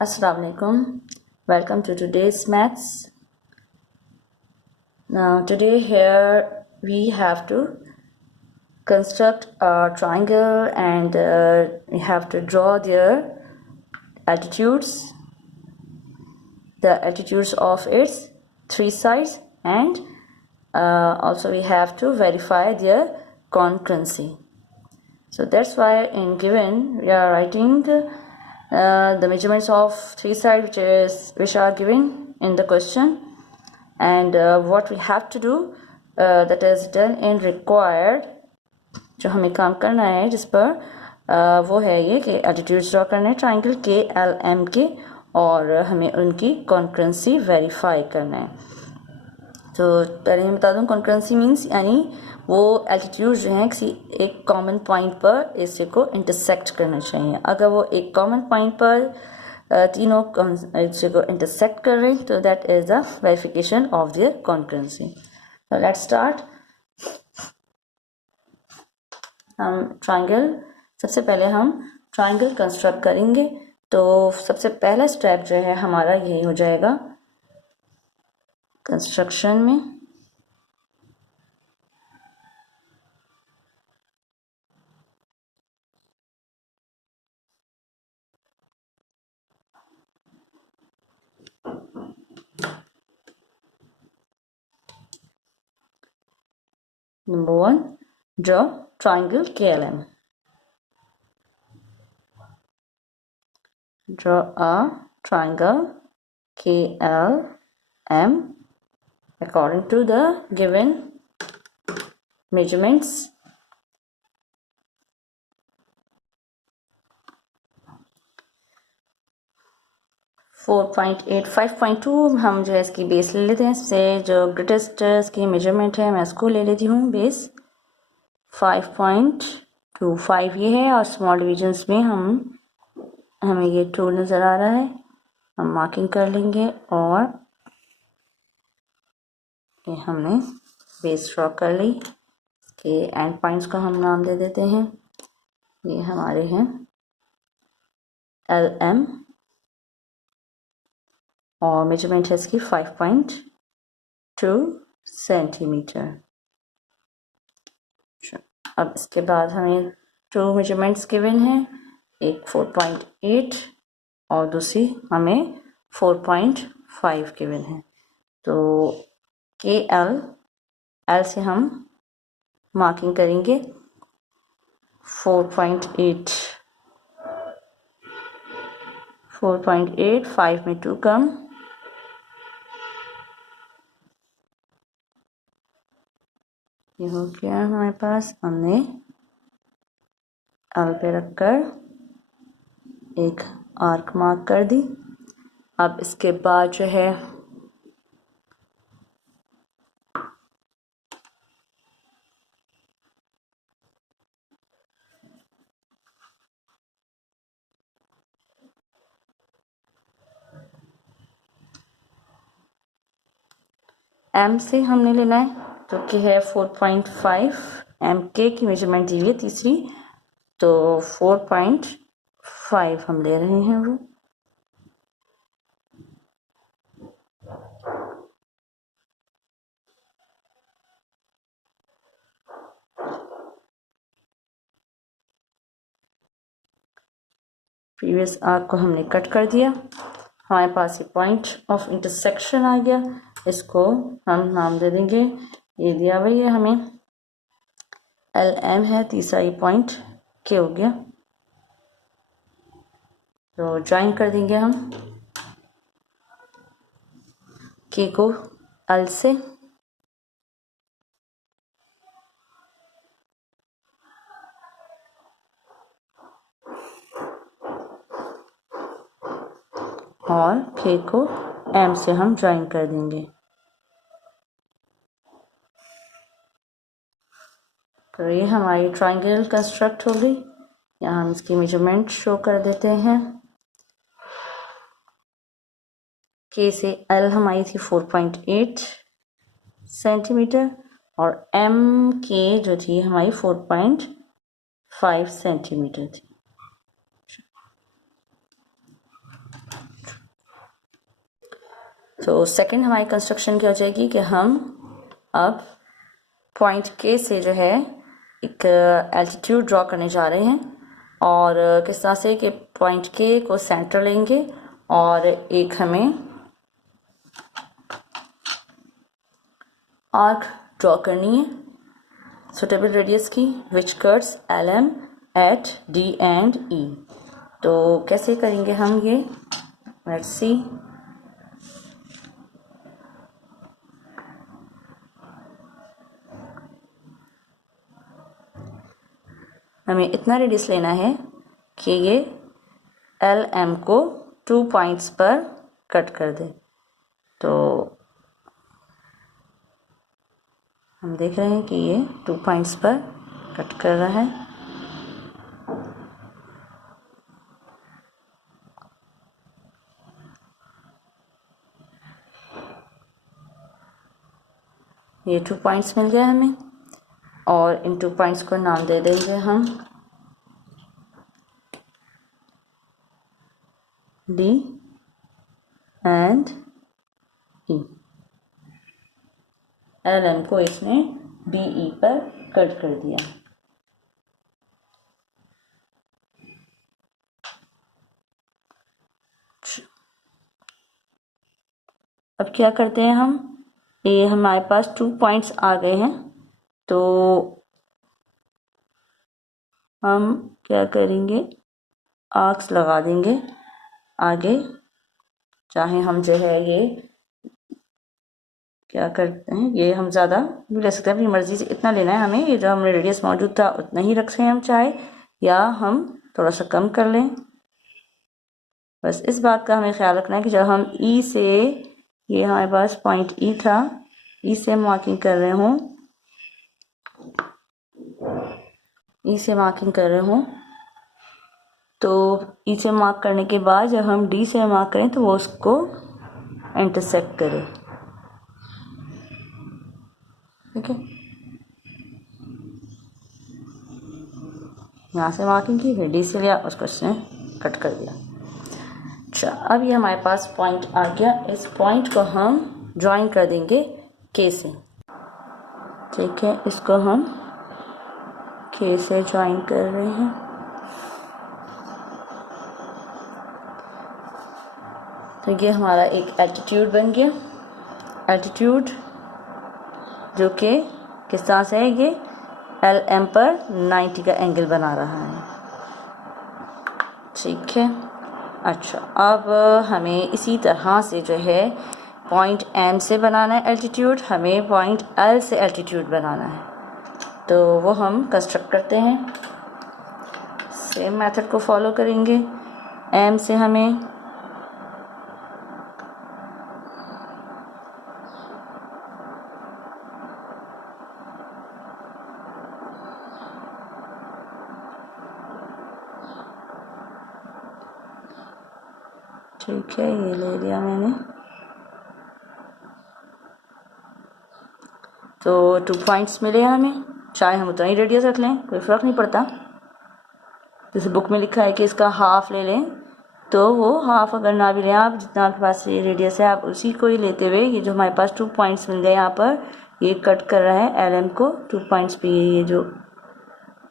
Assalamu alaikum. Welcome to today's maths. Now today here we have to construct a triangle and we have to draw their altitudes, the altitudes of its three sides, and also we have to verify their congruency. So that's why in given we are writing the measurements of three sides which are given in the question, and what we have to do that is done in required. जो हमें काम करना है जिस पर वो है ये कि एल्टीट्यूड्स ड्रॉ करने हैं ट्राइंगल के एल एम के, और हमें उनकी कॉन्करेंसी वेरीफाई करना है। तो पहले मैं बता दूं कॉन्करेंसी मीन्स यानी वो एल्टीट्यूड जो हैं किसी एक कॉमन पॉइंट पर इसे को इंटरसेक्ट करना चाहिए। अगर वो एक कॉमन पॉइंट पर तीनों इसे को इंटरसेक्ट कर रहे हैं तो that is the verification of their concurrency. तो लेट्स स्टार्ट। हम ट्राइंगल सबसे पहले हम ट्राइंगल कंस्ट्रक्ट करेंगे। तो सबसे पहला स्टेप जो है हमारा यही हो जाएगा कंस्ट्रक्शन में। Number 1, draw triangle KLM. Draw a triangle KLM according to the given measurements. Four 5.2 हम जो है इसकी बेस ले लेते हैं। इससे जो ग्रेटेस्ट इसकी मेजरमेंट है मैं इसको ले लेती हूँ बेस। 5.25 ये है, और स्मॉल डिविजन्स में हमें ये 2 नज़र आ रहा है। हम मार्किंग कर लेंगे और ये हमने बेस ड्रॉ कर ली। इसके एंड पॉइंट्स का हम नाम दे देते हैं। ये हमारे हैं LM और मेजरमेंट है इसकी 5.2 सेंटीमीटर। अब इसके बाद हमें 2 मेजरमेंट्स गिवन हैं, एक 4.8 और दूसरी हमें 4.5 गिवन है। तो एल से हम मार्किंग करेंगे 4.8, 5 में 2 कम, ये हो गया हमारे पास। हमने एल पे रखकर एक आर्क मार्क कर दी। अब इसके बाद जो है एम से हमने लेना है, तो कि है 4.5। एम के की मेजरमेंट दी हुई है तीसरी, तो 4.5 हम ले रहे हैं। वो प्रीवियस आर्क को हमने कट कर दिया। हमारे पास ये पॉइंट ऑफ इंटरसेक्शन आ गया। इसको हम नाम दे देंगे, ये दिया हुआ है हमें LM है, तीसरा ये पॉइंट के हो गया। तो ज्वाइन कर देंगे हम के को L से, और के को M से हम ज्वाइन कर देंगे। तो ये हमारी ट्राइंगल कंस्ट्रक्ट हो गई। यहाँ हम इसकी मेजरमेंट शो कर देते हैं। के से L हमारी थी 4.8 सेंटीमीटर, और M के जो थी हमारी 4.5 सेंटीमीटर थी। तो सेकंड हमारी कंस्ट्रक्शन क्या हो जाएगी कि हम अब पॉइंट के से जो है एक एल्टीट्यूड ड्रॉ करने जा रहे हैं, और किस तरह से कि पॉइंट के को सेंटर लेंगे और एक हमें आर्क ड्रॉ करनी है सुटेबल रेडियस की which cuts LM at D and E। तो कैसे करेंगे हम ये, लेट्स सी। हमें इतना रेडियस लेना है कि ये LM को 2 पॉइंट्स पर कट कर दे। तो हम देख रहे हैं कि ये 2 पॉइंट्स पर कट कर रहा है। ये 2 पॉइंट्स मिल गया हमें, और इन 2 पॉइंट्स को नाम दे देंगे हम D and E। LM को इसने DE पर कट कर दिया। अब क्या करते हैं हम, ये हमारे पास 2 पॉइंट्स आ गए हैं, तो हम क्या करेंगे, आर्क्स लगा देंगे आगे। चाहे हम जो है ये क्या करते हैं, ये हम ज़्यादा भी ले सकते हैं, अपनी मर्ज़ी से इतना लेना है हमें। ये जो हमने रेडियस मौजूद था उतना ही रखें हम चाहे, या हम थोड़ा सा कम कर लें। बस इस बात का हमें ख्याल रखना है कि जब हम E से, ये हमारे पास पॉइंट E था, E से मार्किंग कर रहे हूँ, E से मार्किंग कर रहे हूँ, तो E से मार्क करने के बाद जब हम D से मार्क करें तो वो उसको इंटरसेक्ट करे। ठीक है, यहाँ से मार्किंग की, फिर D से लिया, उसको इसने कट कर दिया। अच्छा, अब ये हमारे पास पॉइंट आ गया। इस पॉइंट को हम ज्वाइन कर देंगे K से। ठीक है, इसको हम K से ज्वाइन कर रहे हैं। तो ये हमारा एक एल्टीट्यूड बन गया। एल्टीट्यूड जो कि किस तरह से है, ये LM पर 90 का एंगल बना रहा है। ठीक है, अच्छा, अब हमें इसी तरह से जो है पॉइंट M से बनाना है एल्टीट्यूड, हमें पॉइंट L से एल्टीट्यूड बनाना है। तो वो हम कंस्ट्रक्ट करते हैं, सेम मेथड को फॉलो करेंगे। M से हमें ठीक है, ये ले लिया मैंने। तो 2 पॉइंट्स मिले हमें, चाहे हम उतना ही रेडियस रख लें, कोई फ़र्क नहीं पड़ता। जैसे बुक में लिखा है कि इसका हाफ ले लें, तो वो हाफ अगर ना भी लें आप, जितना आपके पास ये रेडियस है आप उसी को ही लेते हुए, ये जो हमारे पास 2 पॉइंट्स मिल गए यहाँ पर, ये कट कर रहा है LM को 2 पॉइंट्स पे। ये जो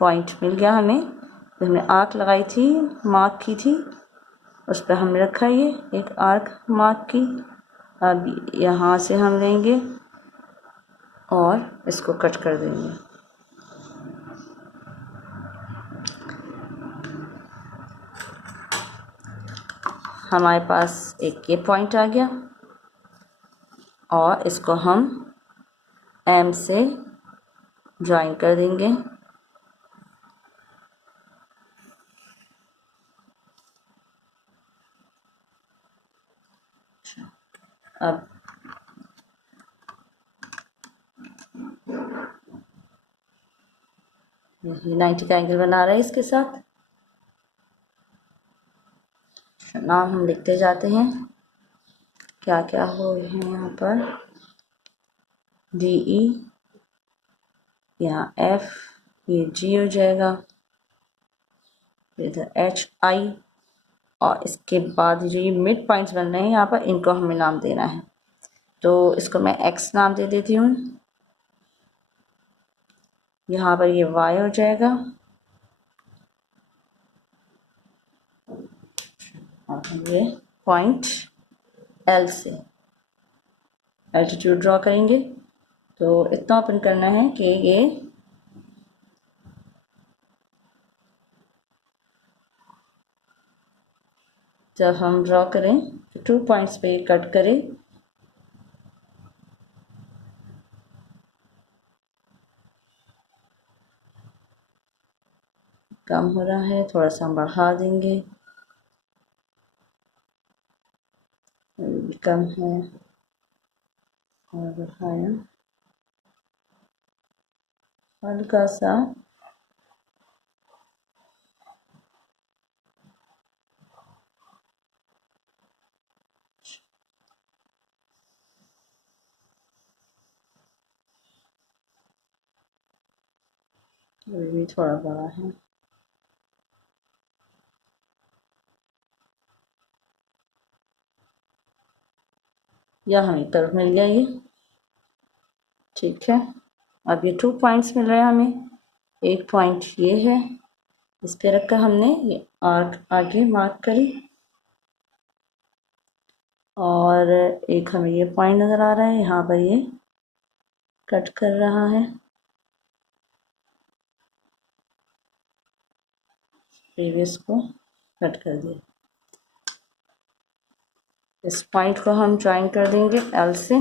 पॉइंट मिल गया हमें, जो हमने आर्क लगाई थी, मार्क की थी, उस पर हमने रखा ये एक आर्क मार्क की। अब यहाँ से हम लेंगे और इसको कट कर देंगे। हमारे पास एक ये पॉइंट आ गया, और इसको हम M से ज्वाइन कर देंगे। अब 90 का एंगल बना रहे हैं इसके साथ। नाम हम लिखते जाते हैं, क्या क्या हो रहे हैं यहाँ पर। DE, यहाँ F, ये G हो जाएगा, इधर HI, और इसके बाद जो ये मिड पॉइंट्स बन रहे हैं यहाँ पर, इनको हमें नाम देना है। तो इसको मैं x नाम दे देती हूँ। यहाँ पर ये y हो जाएगा और हम ये पॉइंट L से एल्टीट्यूड ड्रॉ करेंगे। तो इतना ओपन करना है कि ये जब हम ड्रॉ करें तो 2 पॉइंट्स पे कट करें। कम हो रहा है, थोड़ा सा हम बढ़ा देंगे। कम है और बढ़ाया हल्का सा। ये भी थोड़ा बड़ा है। या हमें कर्व मिल गया ये, ठीक है। अब ये 2 पॉइंट्स मिल रहे हैं हमें। एक पॉइंट ये है, इस पे रखकर हमने ये आर्क आगे मार्क करी और एक हमें ये पॉइंट नज़र आ रहा है, यहाँ पर ये कट कर रहा है। प्रीवियस को कट कर दिया। इस पॉइंट को हम ज्वाइन कर देंगे L से।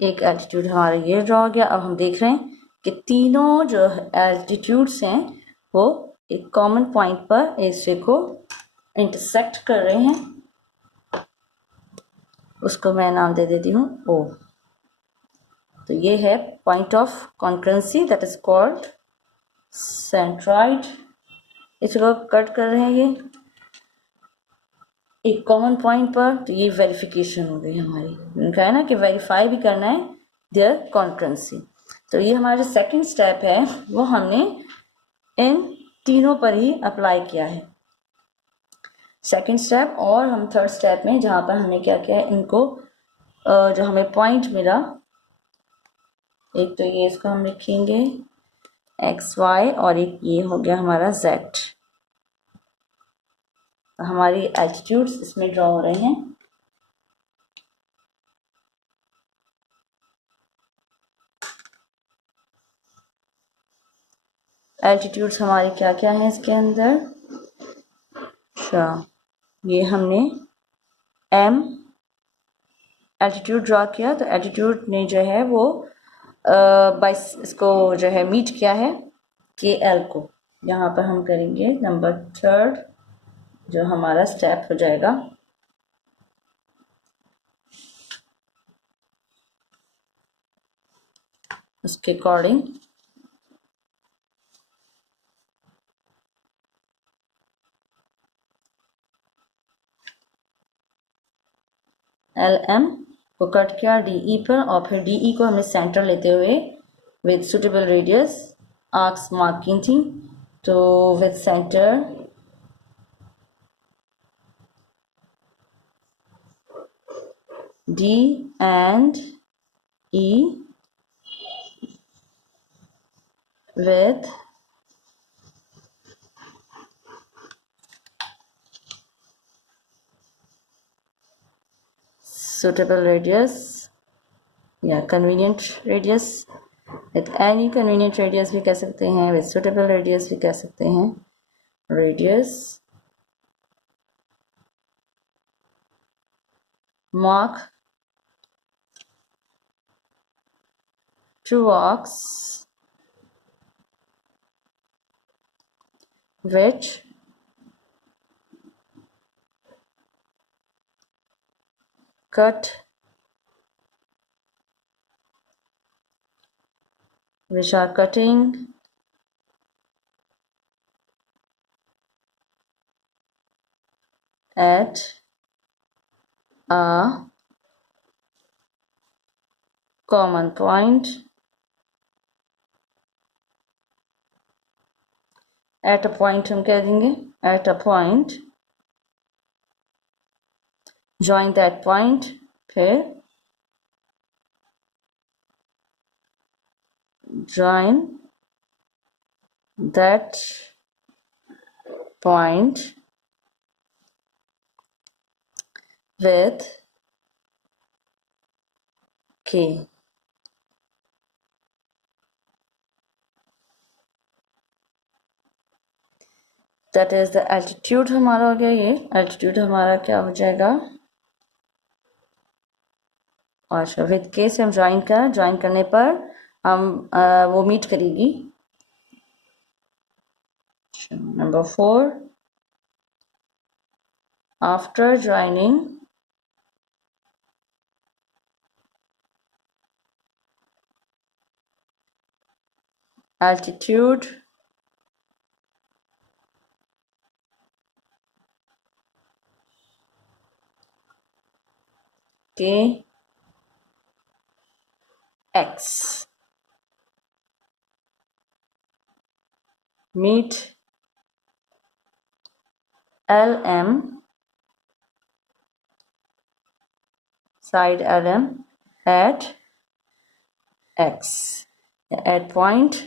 एक एल्टीट्यूड हमारा ये ड्रॉ हो गया। अब हम देख रहे हैं कि तीनों जो एल्टीट्यूड्स हैं वो एक कॉमन पॉइंट पर एक दूसरे को इंटरसेक्ट कर रहे हैं। उसको मैं नाम दे देती हूँ O। तो ये है point of concurrency, that is called centroid. इसको कट कर रहे हैं ये एक कॉमन पॉइंट पर। तो ये वेरिफिकेशन हो गई हमारी। उनका है ना कि वेरीफाई भी करना है देयर कॉन्करेंसी। तो ये हमारा जो सेकंड स्टेप है वो हमने इन तीनों पर ही अप्लाई किया है, सेकंड स्टेप। और हम थर्ड स्टेप में जहाँ पर हमने क्या किया है, इनको जो हमें पॉइंट मिला, एक तो ये इसको हम लिखेंगे XY और एक ये हो गया हमारा Z। तो हमारी एल्टीट्यूड्स इसमें ड्रॉ हो रहे हैं। एल्टीट्यूड्स हमारे क्या क्या हैं इसके अंदर। अच्छा, ये हमने M एल्टीट्यूड ड्रॉ किया। तो एल्टीट्यूड ने जो है वो बाइस इसको जो है मीट किया है KL को। यहाँ पर हम करेंगे नंबर थर्ड जो हमारा स्टेप हो जाएगा। उसके अकॉर्डिंग LM को कट किया DE पर और फिर DE को हमने सेंटर लेते हुए with suitable radius arcs marking थी। तो with centre D and E with suitable radius या convenient radius, with any convenient radius भी कह सकते हैं, with suitable radius भी कह सकते हैं। radius mark two arcs which cut which are cutting at a common point at a point हम कह देंगे at a point join that point फिर join that point with K. That is the altitude हमारा हो गया ये altitude हमारा क्या हो जाएगा अच्छा विद K से हम ज्वाइन करने पर हम वो मीट करेगी number 4 after joining altitude K X meet LM side LM at X at point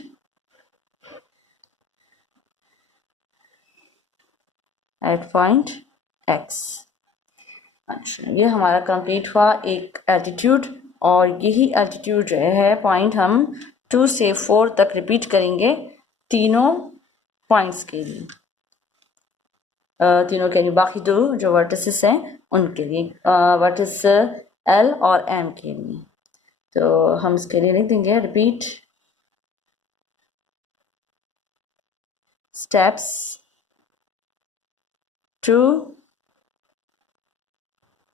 X अच्छा ये हमारा कंप्लीट हुआ एक एल्टीट्यूड और यही एल्टीट्यूड जो है पॉइंट हम 2 से 4 तक रिपीट करेंगे तीनों पॉइंट्स के लिए तीनों के लिए बाकी दो जो वर्टिसेस हैं उनके लिए वर्टिस L और M के लिए तो हम इसके लिए लिख देंगे repeat steps 2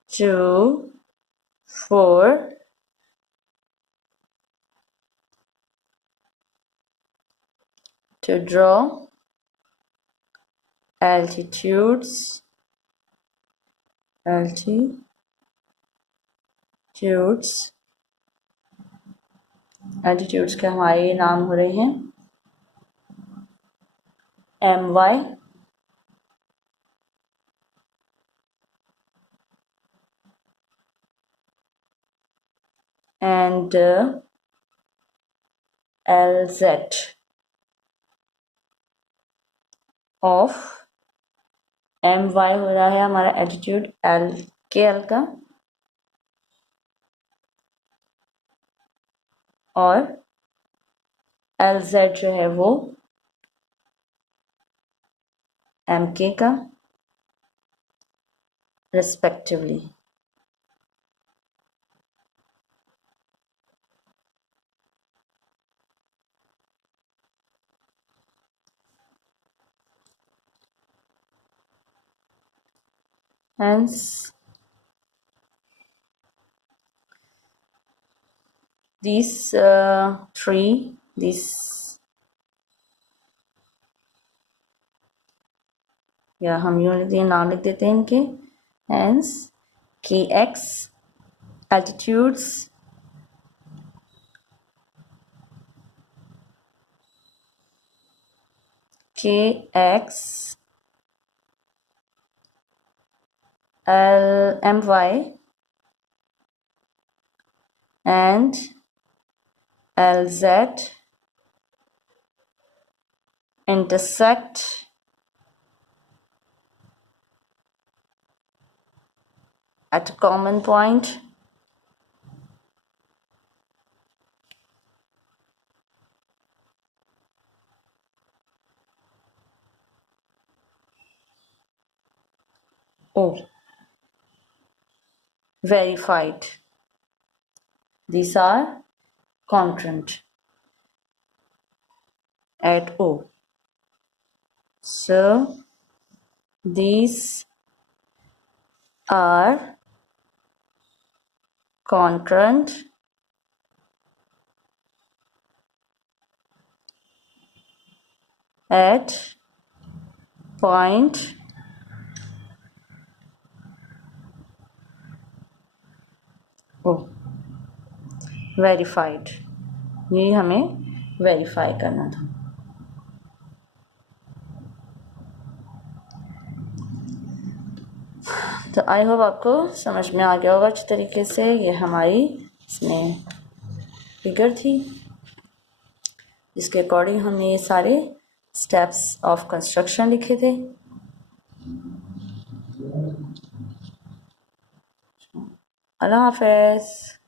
to 4 to draw altitudes के हमारे नाम हो रहे हैं my and LZ of my हो रहा है हमारा एल्टीट्यूड L का और LZ जो है वो MK का respectively hence these three या हम यूं नाम लिख देते हैं इनके hence kx altitudes kx my and lz intersect at a common point O. Verified. These are concurrent at O. So these are concurrent at point O. Verified, ये हमें वेरीफाई करना था। तो आई होप आपको समझ में आ गया होगा अच्छे तरीके से। ये हमारी इसमें फिगर थी जिसके अकॉर्डिंग हमने ये सारे स्टेप्स ऑफ कंस्ट्रक्शन लिखे थे। अल्लाह हाफ़िज़।